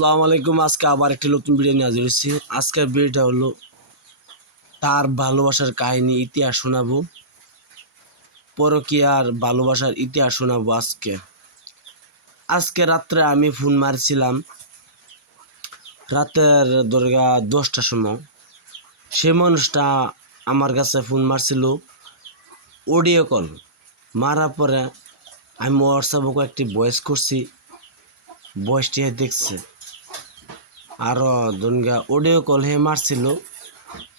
আসসালামু আলাইকুম। আজকে আবার একটি নতুন ভিডিও নিয়ে হাজির হয়েছি। আজকের ভিডিওটা হলো তার ভালোবাসার কাহিনী ইতিহাস শোনাবো। পরকীয়ার ভালোবাসার ইতিহাস শোনাবো আজকে। আজকে রাত্রে আমি ফোন মারছিলাম। রাতের দরগা দশটার সময়। সে মানুষটা আমার কাছে ফোন মারছিল অডিও কল মারার পরে আমি হোয়াটসঅ্যাপে একটি ভয়েস করছি। বয়সটি দেখছে। আরও দুনগা অডিও কল হে মারছিল।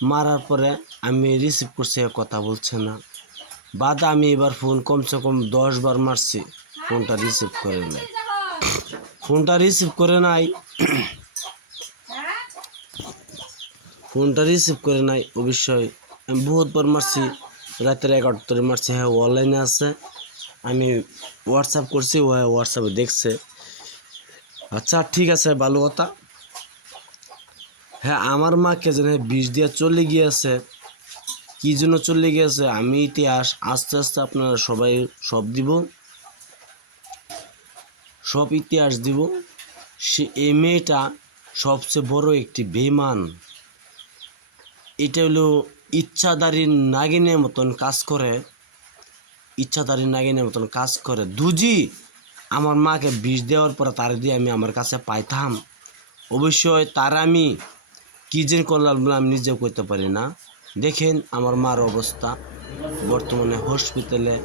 মারার পরে আমি রিসিভ করছি কথা বলছে না। বাদ আমি এবার ফোন কমসে কম দশ বার মারছি ফোনটা রিসিভ করে নাই। ফোনটা রিসিভ করে নাই ফোনটা রিসিভ করে নাই, অবশ্যই। আমি বহুতবার মারছি, রাতের এগারোটারে মারছি হ্যাঁ অনলাইনে আছে। আমি হোয়াটসঅ্যাপ করছি, ও হোয়াটসঅ্যাপে দেখছে। আচ্ছা ঠিক আছে, ভালো কথা। হ্যাঁ আমার মাকে যেন বিষ দিয়ে চলে গিয়েছে। কি জন্য চলে গিয়েছে, আমি ইতিহাস আস্তে আস্তে আপনারা সবাই সব দিব। সব ইতিহাস দিব। সে এই মেয়েটা সবচেয়ে বড় একটি বেমান এটা হলো ইচ্ছাদারী নাগিনের মতন কাজ করে। ইচ্ছাদারী নাগিনের মতন কাজ করে। দুজি, আমার মাকে বিষ দেওয়ার পরে তার দিয়ে আমি আমার কাছে পাইতাম। অবশ্যই তার আমি কী যে করলাম আমি নিজেও করতে পারি না। দেখেন আমার মার অবস্থা। বর্তমানে হসপিটালে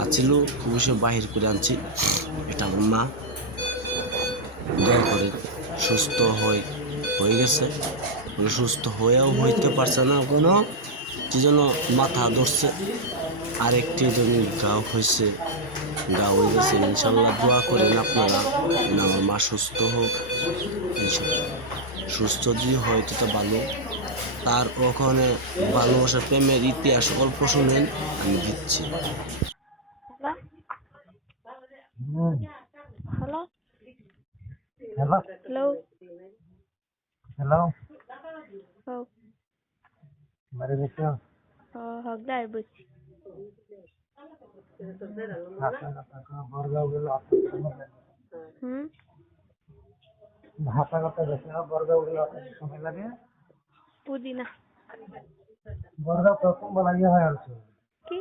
আছিল অবশ্যই বাহির করে আনছি। এটা আমার মা। দয়া করে সুস্থ হয়ে হয়ে গেছে। মানে সুস্থ হয়েও হইতে পারছে না কোনো কি যেন মাথা ধরছে। আরেকটি জমি গাও হয়েছে গা হয়ে গেছে। ইনশাল্লাহ দোয়া করেন আপনারা। আমার মা সুস্থ হোক। ইনশাল্লাহ সুস্থ যদি হয় তো ভালো। তার ওখানে ভালোবাসার প্রেমের ইতিহাস অল্প শুনেন আমি দিচ্ছি। বুঝছি। গেল আপনার হুম? ভাষা কথা বেশি না বর্গাও গেল আপনার সময় লাগে পুদিনা বর্গাও প্রথম বলা গিয়ে হয় আছে কি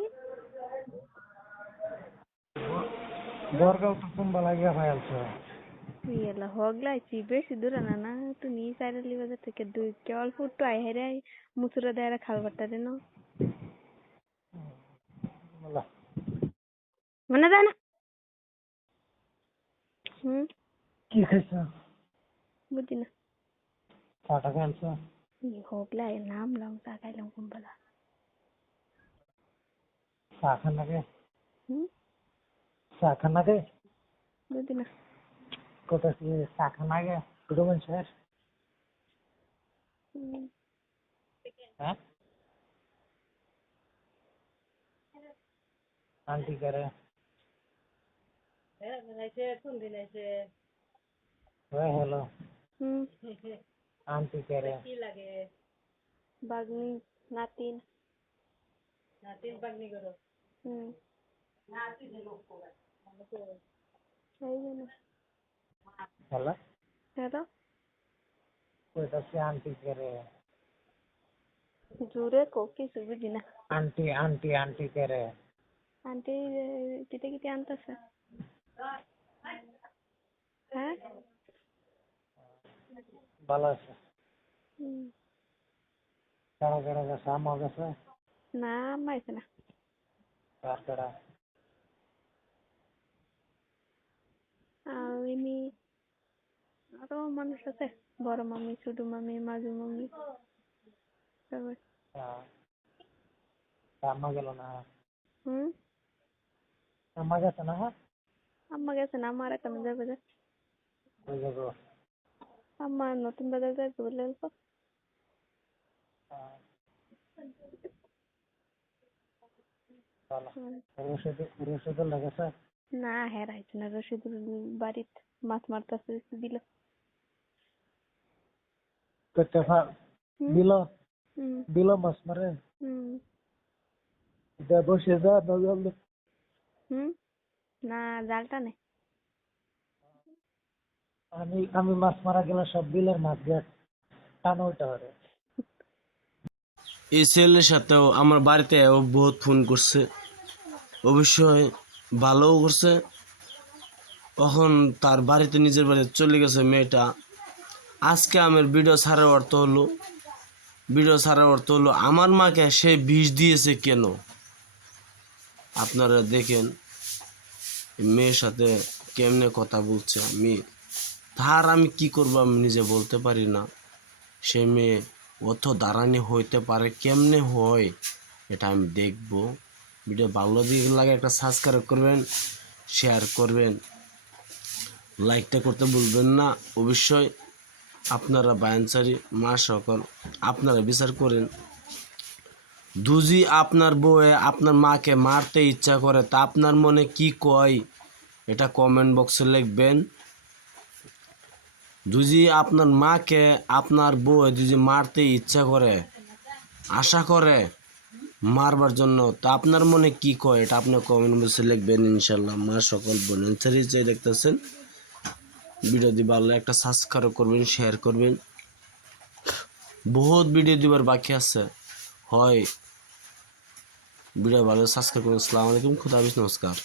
বর্গাও প্রথম বলা গিয়ে হয় আছে ಎಲ್ಲ ಹೋಗ್ಲಾಯ್ತು ಬೇಸಿ ದೂರ ನಾನು tu ನೀ ಸೈಡಲ್ಲಿ ಬದಕ್ಕೆ ದು ಕೇವಲ foot I here mit ihnen. Sag das Ganze. Ich hab gleich einen Namen lang, sag ich lang rum, Bella. Sag an der Hm? Sag an der Gehe. Mit ihnen. Gut, dass ihr sag an der Gehe. Du bist hier. Hm. Ja? Ja, men jeg ser kun din, jeg ser. Hva er det, কি চা খান আগে ছোট মানুষের হুম হ্যাঁ aunty করে ওই hello হুম aunty করে বাগনি নাতিন হুম এই জন্য হ্যালো হ্যালো কোথায় কি আন্টি করে জোরে কো কিছু বুঝি না আন্টি আন্টি আন্টি করে আন্টি কিতে কিতে আনতেছে হ্যাঁ ভালো আছে। কারা কারা গেছে আমার গেছে না মাইছে না। কার কারা আমি আরও মানুষ আছে বড় মামি ছোট মামি মাজু মামি। সবাই আম্মা গেল না? হুম? আম্মা গেছে না? আম্মা গেছে না আমার কেন যাবে যে ওই যাব? আম্মা নতুন বাজার যাবে বলে অল্প হ্যাঁ। রশিদ রশিদুল লেগেছে না হেরাইছে না রশিদুর বাড়িত মাছ মারতেছে দিল দিল দিল মাছ মারে বসে যা না জালটা নেই আমি আমি মাছ মারা গেলে সব বিলের মাছ দিয়ে টানো ওইটা করে এই ছেলের সাথেও আমার বাড়িতে ও বহুত ফোন করছে। অবশ্যই ভালোও করছে। তখন তার বাড়িতে নিজের বাড়িতে চলে গেছে মেয়েটা, আজকে আমার ভিডিও ছাড়ার অর্থ হলো, ভিডিও ছাড়ার অর্থ হলো আমার মাকে সে বিষ দিয়েছে কেন? আপনারা দেখেন মেয়ের সাথে কেমনে কথা বলছে আমি তার আমি কি করব আমি নিজে বলতে পারি না। সে মেয়ে অত দাঁড়ানি হইতে পারে কেমনে হয় এটা আমি দেখব। ভিডিও ভালো দিক লাগে একটা সাবস্ক্রাইব করবেন শেয়ার করবেন। লাইকটা করতে ভুলবেন না। অবশ্যই আপনারা বায়ানসারি মা সকল আপনারা বিচার করেন। দুজি আপনার বউয়ে আপনার মাকে মারতে ইচ্ছা করে তা আপনার মনে কি কয়? এটা কমেন্ট বক্সে লিখবেন। যদি আপনার মাকে, আপনার বউ যদি মারতে ইচ্ছা করে, আশা করে মারবার জন্য, তা আপনার মনে কি কয়? এটা আপনি কমেন্ট বক্সে লিখবেন ইনশাল্লাহ মা সকল বোনের চাই দেখতেছেন ভিডিও ভালো একটা সাবস্ক্রাইব করবেন শেয়ার করবেন। বহুত ভিডিও দিবার বাকি আছে। হয়। ভিডিও ভালো সাবস্ক্রাইব করুন। আসসালামু আলাইকুম। খুদা নমস্কার।